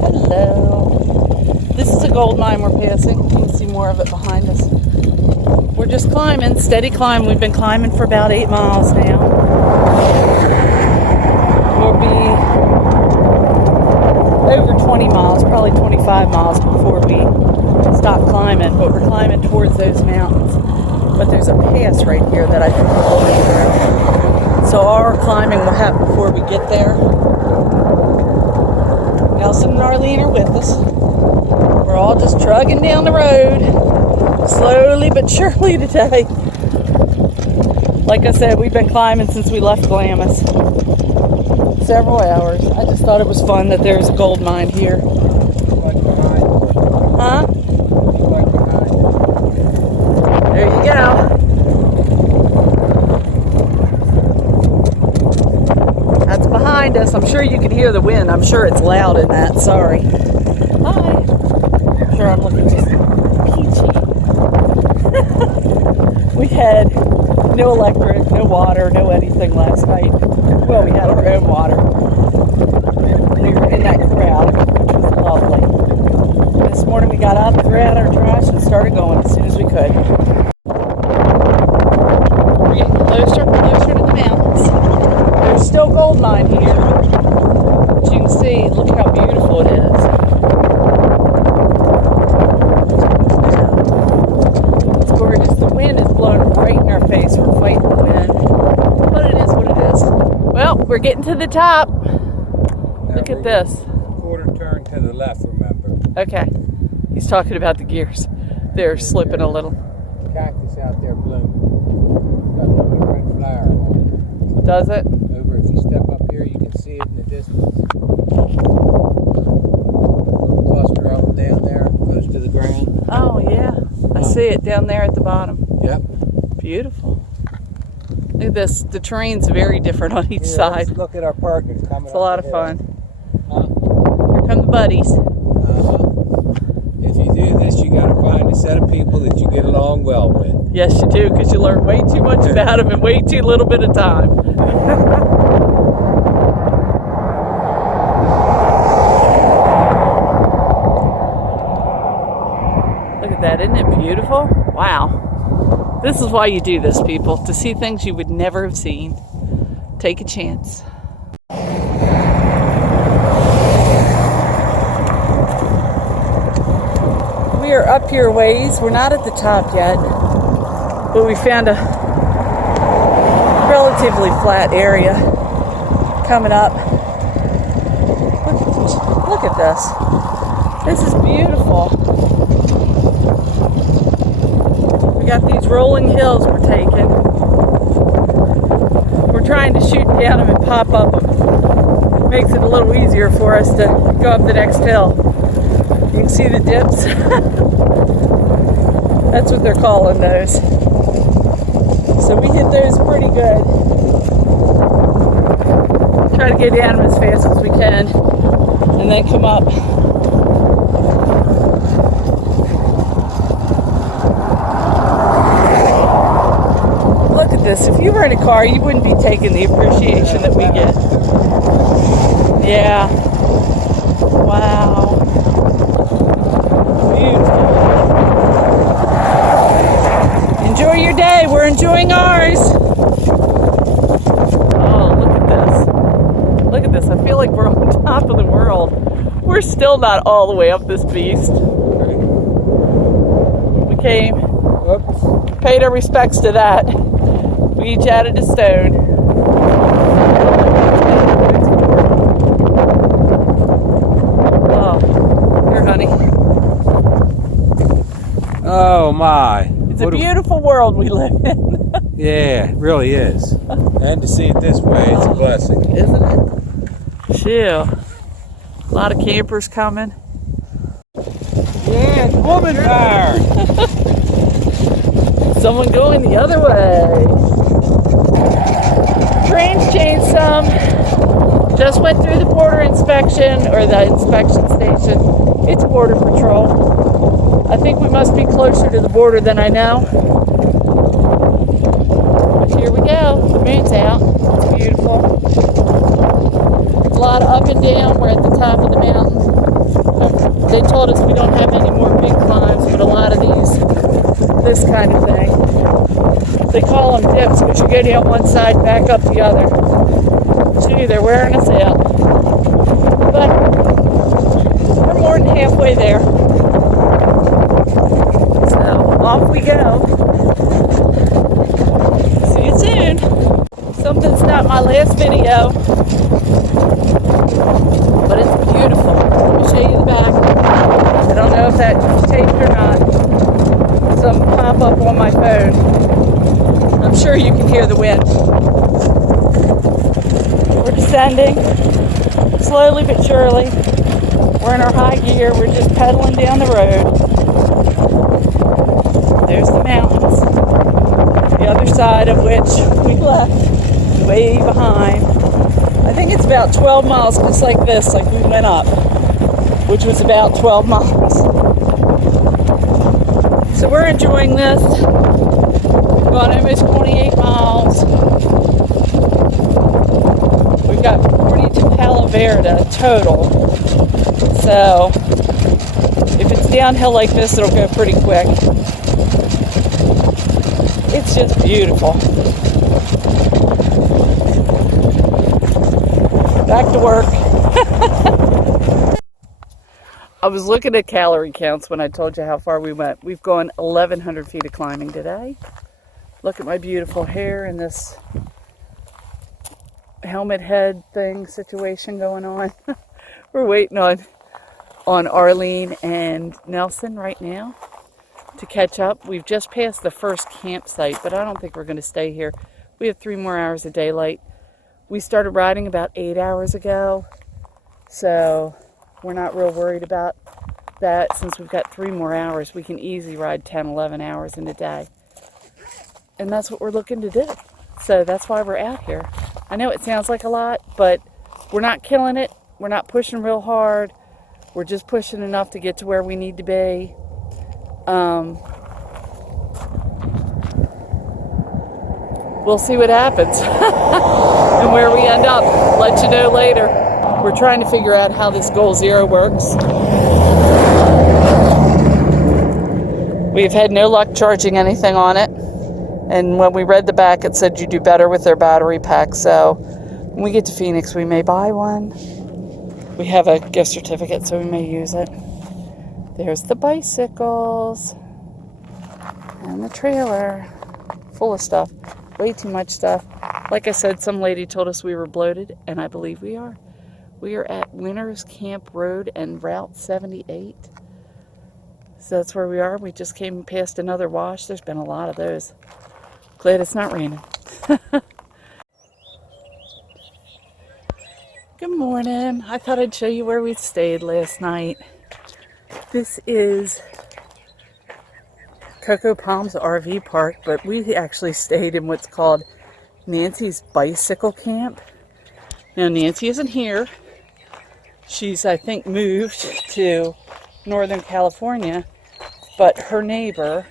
Hello. This is a gold mine we're passing. You can see more of it behind us. We're just climbing, steady climb. We've been climbing for about 8 miles now. We'll be over 20 miles, probably 25 miles before we stop climbing, but we're climbing towards those mountains. But there's a pass right here that I think we're going through. So our climbing will happen before we get there. Nelson and Arlene are with us. We're all just trudging down the road, slowly but surely today. Like I said, we've been climbing since we left Glamis. Several hours. I just thought it was fun that there's a gold mine here. Huh? There you go. That's behind us. I'm sure you can hear the wind. I'm sure it's loud in that. Sorry. Hi. I'm sure I'm looking just peachy. We had no electric, no water, no anything last night. Well, we had our own water. We were in that crowd, which was lovely. This morning we got up, threw out our trash, and started going as soon as we could. We're getting closer and closer to the mountains. There's still gold mine here. But you can see, look how beautiful it is. It's gorgeous. The wind is blowing right in our face. We're fighting the wind. But it is what it is. Well, we're getting to the top. Look at this. Quarter turn to the left, remember. Okay. He's talking about the gears. They're slipping a little. Cactus out there blooming. Got a little red flower on it. Does it? Over, if you step up here, you can see it in the distance. Little cluster of them down there, goes to the ground. Oh, yeah. I see it down there at the bottom. Yep. Beautiful. Look at this. The terrain's very different on each side. Let's look at our partners coming. It's a lot of fun. Huh? Here come the buddies. If you do this, you got to find a set of people that you get along well with. Yes, you do, because you learn way too much about them in way too little bit of time. Look at that. Isn't it beautiful? Wow. This is why you do this, people, to see things you would never have seen. Take a chance. We are up here ways. We're not at the top yet, but we found a relatively flat area coming up. Look at this. This is beautiful. We got these rolling hills we're taking. We're trying to shoot down them and pop up them. Makes it a little easier for us to go up the next hill. You can see the dips. That's what they're calling those. So we hit those pretty good. Try to get down them as fast as we can and then come up. Look at this. If you were in a car, you wouldn't be taking the appreciation that we get. Yeah. Wow. Beautiful. Enjoy your day. We're enjoying ours. Oh, look at this. Look at this. I feel like we're on top of the world. We're still not all the way up this beast. We came, paid our respects to that. We each added a stone. Oh, here, honey. Oh my. It's a beautiful world we live in. Yeah, it really is. And to see it this way, it's a blessing. Isn't it? Chill. A lot of campers coming. Yeah, it's woman power. Someone going the other way. Trains changed some. Just went through the border inspection, or the inspection station. It's Border Patrol. I think we must be closer to the border than I know. But here we go. The moon's out. It's beautiful. A lot of dropping down. We're at the top of the mountain. They told us we don't have any more big climbs, but a lot of this kind of thing. They call them dips, but you go down one side, back up the other. Gee, they're wearing us out. But we're more than halfway there. So off we go. See you soon. Something stopped my last video, but it's beautiful. Let me show you the back. I don't know if that taped or not. Some pop up on my phone. I'm sure you can hear the wind. We're descending slowly but surely. We're in our high gear. We're just pedaling down the road. There's the mountains. The other side of which we left way behind. I think it's about 12 miles just like this, like we went up, which was about 12 miles. So we're enjoying this. We've gone almost 28 miles. We've got 40 to Palo Verde total. So if it's downhill like this, it'll go pretty quick. It's just beautiful. Back to work. I was looking at calorie counts when I told you how far we went. We've gone 1,100 feet of climbing today. Look at my beautiful hair and this helmet head thing situation going on. We're waiting on Arlene and Nelson right now to catch up. We've just passed the first campsite, but I don't think we're going to stay here. We have 3 more hours of daylight. We started riding about 8 hours ago, so we're not real worried about that. Since we've got 3 more hours, we can easily ride 10, 11 hours in a day. And that's what we're looking to do. So that's why we're out here. I know it sounds like a lot, but we're not killing it. We're not pushing real hard. We're just pushing enough to get to where we need to be. We'll see what happens and where we end up. Let you know later. We're trying to figure out how this Goal Zero works. We've had no luck charging anything on it. And when we read the back, it said you do better with their battery pack. So when we get to Phoenix, we may buy one. We have a gift certificate, so we may use it. There's the bicycles and the trailer full of stuff. Way too much stuff. Like I said, some lady told us we were bloated, and I believe we are. We are at Winners Camp Road and Route 78. So that's where we are. We just came past another wash. There's been a lot of those. Glad it's not raining. Good morning. I thought I'd show you where we stayed last night. This is Cocoa Palms RV Park, but we actually stayed in what's called Nancy's Bicycle Camp. Now Nancy isn't here. She's, I think, moved to Northern California, but her neighbor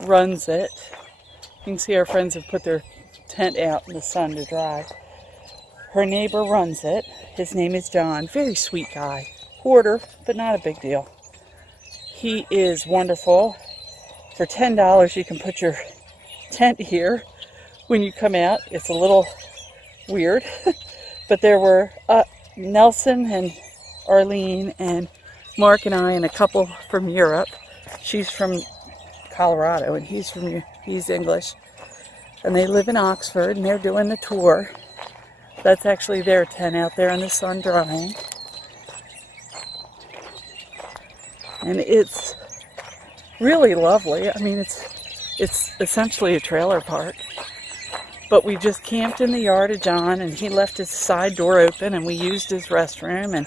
runs it. You can see our friends have put their tent out in the sun to dry. Her neighbor runs it. His name is John. Very sweet guy. Hoarder, but not a big deal. He is wonderful. For $10, you can put your tent here when you come out. It's a little weird, but there were Nelson and Arlene and Mark and I and a couple from Europe. She's from Colorado and he's English, and they live in Oxford, and they're doing the tour. That's actually their tent out there in the sun drying, and it's really lovely. I mean, it's essentially a trailer park, but we just camped in the yard of John, and he left his side door open, and we used his restroom. And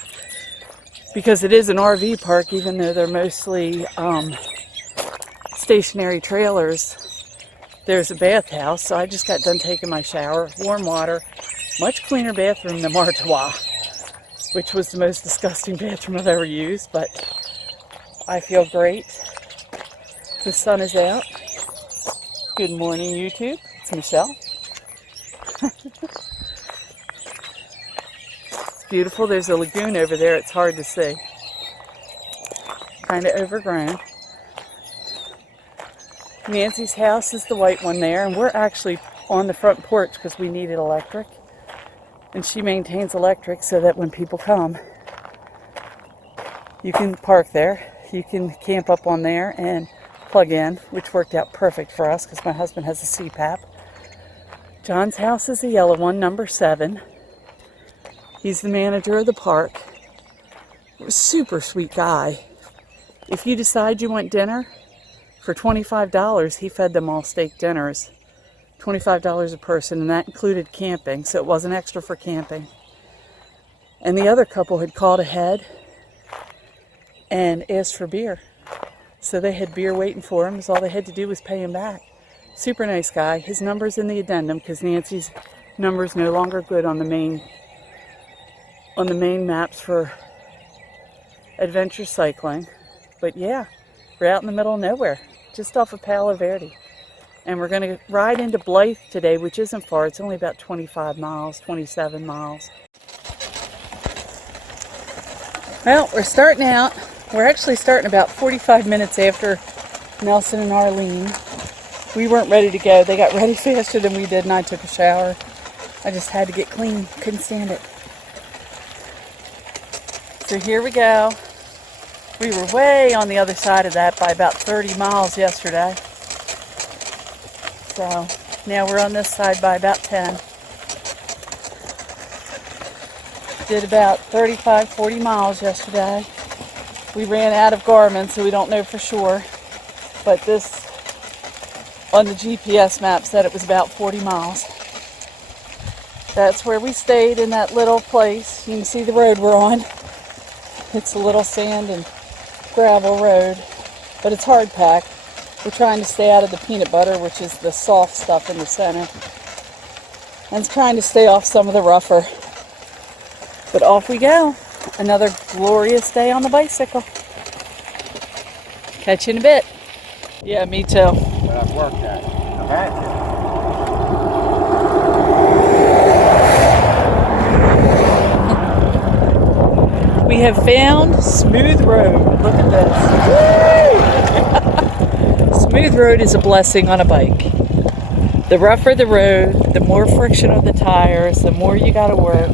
because it is an RV park, even though they're mostly stationary trailers, there's a bathhouse. So I just got done taking my shower, warm water, much cleaner bathroom than Martois, which was the most disgusting bathroom I've ever used, but I feel great. The sun is out. Good morning, YouTube. It's Michelle. It's beautiful. There's a lagoon over there. It's hard to see. Kind of overgrown. Nancy's house is the white one there, and we're actually on the front porch because we needed electric. And she maintains electric so that when people come, you can park there. You can camp up on there and plug in, which worked out perfect for us because my husband has a CPAP. John's house is the yellow one, number 7. He's the manager of the park. Super sweet guy. If you decide you want dinner, for $25, he fed them all steak dinners. $25 a person, and that included camping, so it wasn't extra for camping. And the other couple had called ahead and asked for beer. So they had beer waiting for him, so all they had to do was pay him back. Super nice guy. His number's in the addendum because Nancy's number's no longer good on the main maps for adventure cycling. But yeah, we're out in the middle of nowhere, just off of Palo Verde. And we're going to ride into Blythe today, which isn't far. It's only about 25 miles, 27 miles. Well, we're starting out. We're actually starting about 45 minutes after Nelson and Arlene. We weren't ready to go. They got ready faster than we did, and I took a shower. I just had to get clean. Couldn't stand it. So here we go. We were way on the other side of that by about 30 miles yesterday. So now we're on this side by about 10. Did about 35, 40 miles yesterday. We ran out of Garmin, so we don't know for sure. But this, on the GPS map, said it was about 40 miles. That's where we stayed, in that little place. You can see the road we're on. It's a little sand and gravel road, but it's hard packed. We're trying to stay out of the peanut butter, which is the soft stuff in the center, and trying to stay off some of the rougher. But off we go. Another glorious day on the bicycle. Catch you in a bit. Yeah, me too. But I've worked at it. I've had to. We have found smooth road. Look at this. Smooth road is a blessing on a bike. The rougher the road, the more friction of the tires, the more you gotta work.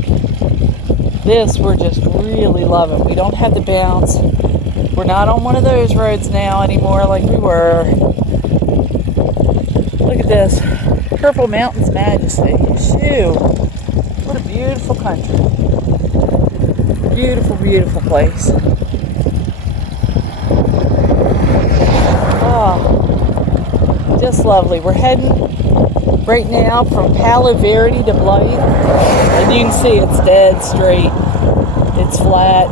This we're just really loving. We don't have the bounce. We're not on one of those roads now anymore like we were. Look at this. Purple Mountains Majesty. Shoo. What a beautiful country. Beautiful, beautiful place. Oh, just lovely. We're heading right now from Palo Verde to Blythe, and you can see it's dead straight. It's flat.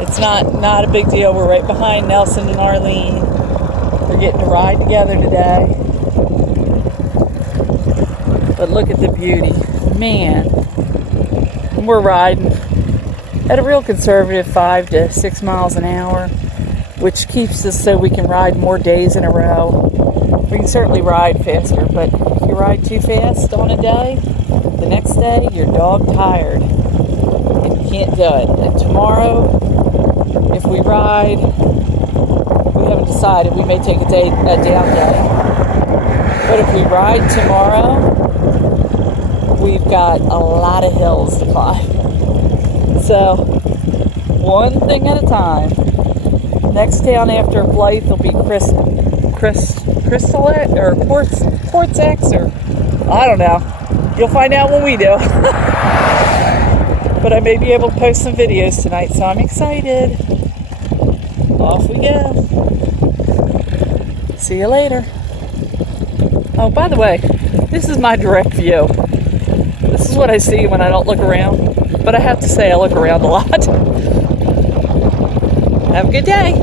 It's not a big deal. We're right behind Nelson and Arlene. We're getting to ride together today. But look at the beauty. Man. And we're riding at a real conservative 5 to 6 miles an hour, which keeps us so we can ride more days in a row. We can certainly ride faster, but if you ride too fast on a day, the next day you're dog tired and you can't do it. And tomorrow, if we ride, we haven't decided, we may take a down day. But if we ride tomorrow, we've got a lot of hills to climb. So, one thing at a time. Next town after Blythe will be Crystalette or Ports X, or I don't know. You'll find out when we do. But I may be able to post some videos tonight, so I'm excited. Off we go. See you later. Oh, by the way, this is my direct view. This is what I see when I don't look around. But I have to say I look around a lot. Have a good day.